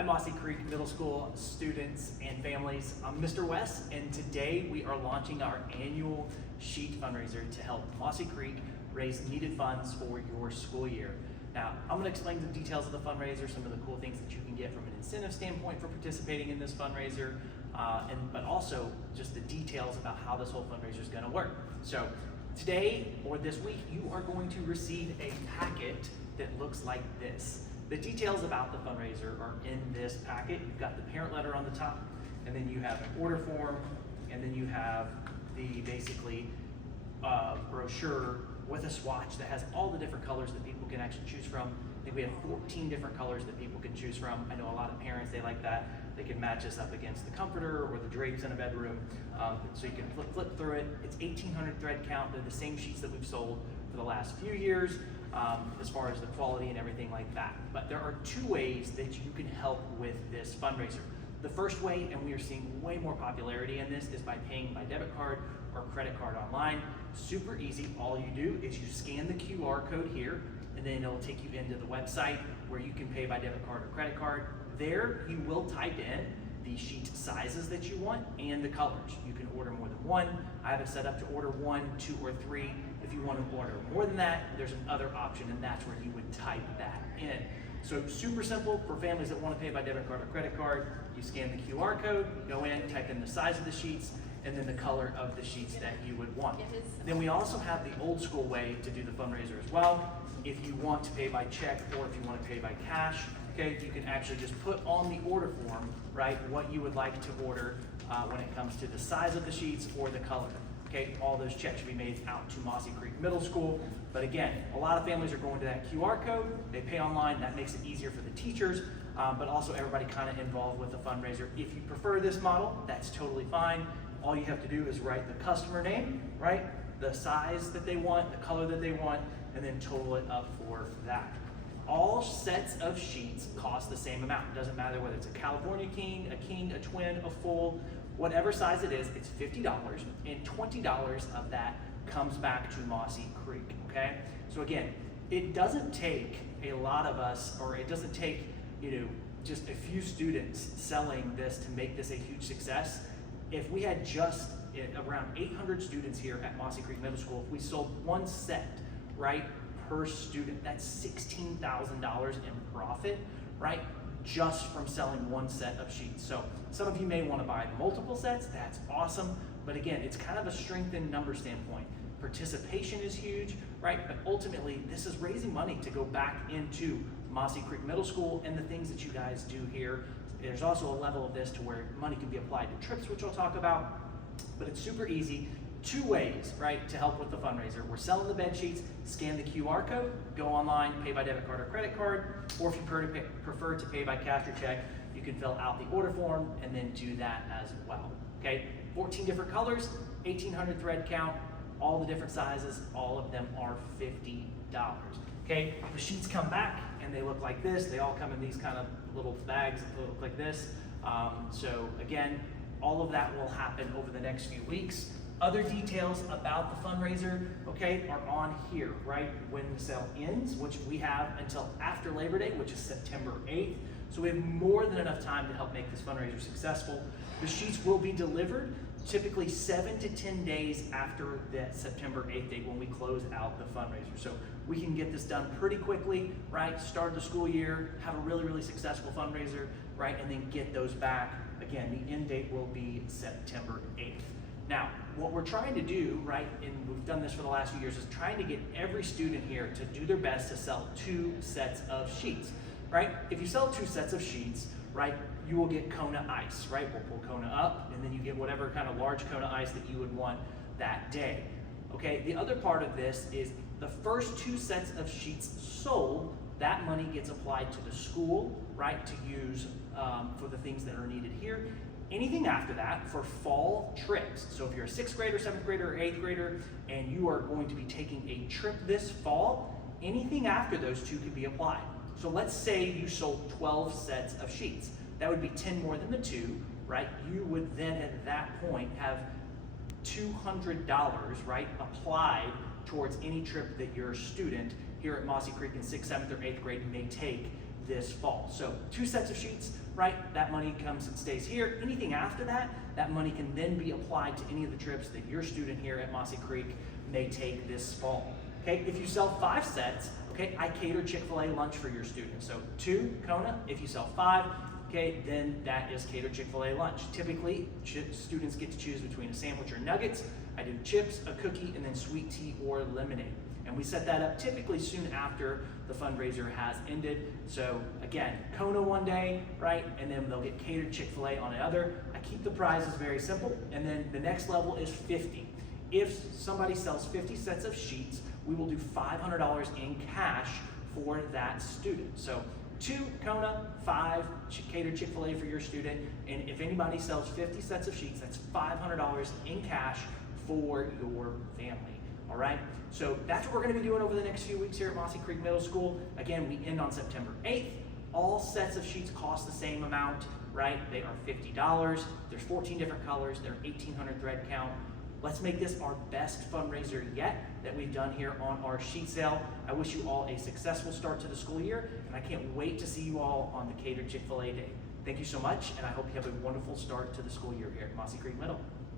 Hi Mossy Creek Middle School students and families. I'm Mr. West, and today we are launching our annual sheet fundraiser to help Mossy Creek raise needed funds for your school year. Now, I'm going to explain the details of the fundraiser, some of the cool things that you can get from an incentive standpoint for participating in this fundraiser, but also just the details about how this whole fundraiser is going to work. So today or this week, you are going to receive a packet that looks like this. The details about the fundraiser are in this packet. You've got the parent letter on the top, and then you have an order form, and then you have the basically brochure with a swatch that has all the different colors that people can actually choose from. I think we have 14 different colors that people can choose from. I know a lot of parents, they like that. They can match this up against the comforter or the drapes in a bedroom. So you can flip through it. It's 1,800 thread count. They're the same sheets that we've sold for the last few years as far as the quality and everything like that. But there are two ways that you can help with this fundraiser. The first way, and we are seeing way more popularity in this, is by paying by debit card or credit card online. Super easy. All you do is you scan the QR code here, and then it'll take you into the website where you can pay by debit card or credit card. There you will type in the sheet sizes that you want and the colors. You can order more than one. I have it set up to order 1, 2, or 3. If you want to order more than that, there's another option, and that's where you would type that in. So super simple for families that want to pay by debit card or credit card. You scan the QR code, go in, type in the size of the sheets, and then the color of the sheets that you would want. Then we also have the old school way to do the fundraiser as well. If you want to pay by check or if you want to pay by cash, okay, you can actually just put on the order form, right, what you would like to order when it comes to the size of the sheets or the color. Okay, all those checks should be made out to Mossy Creek Middle School. But again, a lot of families are going to that QR code. They pay online. That makes it easier for the teachers, but also everybody kind of involved with the fundraiser. If you prefer this model, that's totally fine. All you have to do is write the customer name, right? The size that they want, the color that they want, and then total it up for that. All sets of sheets cost the same amount. It doesn't matter whether it's a California king, a twin, a full, whatever size it is, it's $50, and $20 of that comes back to Mossy Creek, okay? So again, it doesn't take a lot of us, or it doesn't take, just a few students selling this to make this a huge success. If we had just around 800 students here at Mossy Creek Middle School, if we sold one set, right, per student, that's $16,000 in profit, right? Just from selling one set of sheets. So some of you may want to buy multiple sets. That's awesome. But again, it's kind of a strength in number standpoint. Participation is huge, right? But ultimately, this is raising money to go back into Mossy Creek Middle School and the things that you guys do here. There's also a level of this to where money can be applied to trips, which I'll talk about. But it's super easy. Two ways, right, to help with the fundraiser. We're selling the bed sheets, scan the QR code, go online, pay by debit card or credit card, or if you prefer to pay by cash or check, you can fill out the order form and then do that as well, okay? 14 different colors, 1,800 thread count, all the different sizes, all of them are $50, okay? The sheets come back and they look like this. They all come in these kind of little bags that look like this. So again, all of that will happen over the next few weeks. Other details about the fundraiser, okay, are on here, right? When the sale ends, which we have until after Labor Day, which is September 8th. So we have more than enough time to help make this fundraiser successful. The sheets will be delivered typically 7 to 10 days after that September 8th date when we close out the fundraiser. So we can get this done pretty quickly, right? Start the school year, have a really, really successful fundraiser, right? And then get those back. Again, the end date will be September 8th. Now, what we're trying to do, right, and we've done this for the last few years, is trying to get every student here to do their best to sell 2 sets of sheets, right? If you sell 2 sets of sheets, right, you will get Kona ice, right? We'll pull Kona up, and then you get whatever kind of large Kona ice that you would want that day, okay? The other part of this is the first 2 sets of sheets sold, that money gets applied to the school, right, to use for the things that are needed here. Anything after that for fall trips, so if you're a 6th grader, 7th grader, or 8th grader, and you are going to be taking a trip this fall, anything after those 2 can be applied. So let's say you sold 12 sets of sheets. That would be 10 more than the 2, right? You would then at that point have $200, right, applied towards any trip that your student here at Mossy Creek in 6th, 7th, or 8th grade may take this fall. So 2 sets of sheets, right? That money comes and stays here. Anything after that, that money can then be applied to any of the trips that your student here at Mossy Creek may take this fall. Okay, if you sell 5 sets, okay, I cater Chick-fil-A lunch for your students. So 2 Kona, if you sell 5, okay, then that is catered Chick-fil-A lunch. Typically, students get to choose between a sandwich or nuggets. I do chips, a cookie, and then sweet tea or lemonade. And we set that up typically soon after the fundraiser has ended. So again, Kona one day, right? And then they'll get catered Chick-fil-A on another. I keep the prizes very simple. And then the next level is 50. If somebody sells 50 sets of sheets, we will do $500 in cash for that student. So 2 Kona, 5 catered Chick-fil-A for your student. And if anybody sells 50 sets of sheets, that's $500 in cash for your family. All right, so that's what we're going to be doing over the next few weeks here at Mossy Creek Middle School. Again, we end on September 8th. All sets of sheets cost the same amount, right? They are $50. There's 14 different colors. They're 1,800 thread count. Let's make this our best fundraiser yet that we've done here on our sheet sale. I wish you all a successful start to the school year, and I can't wait to see you all on the catered Chick-fil-A day. Thank you so much, and I hope you have a wonderful start to the school year here at Mossy Creek Middle.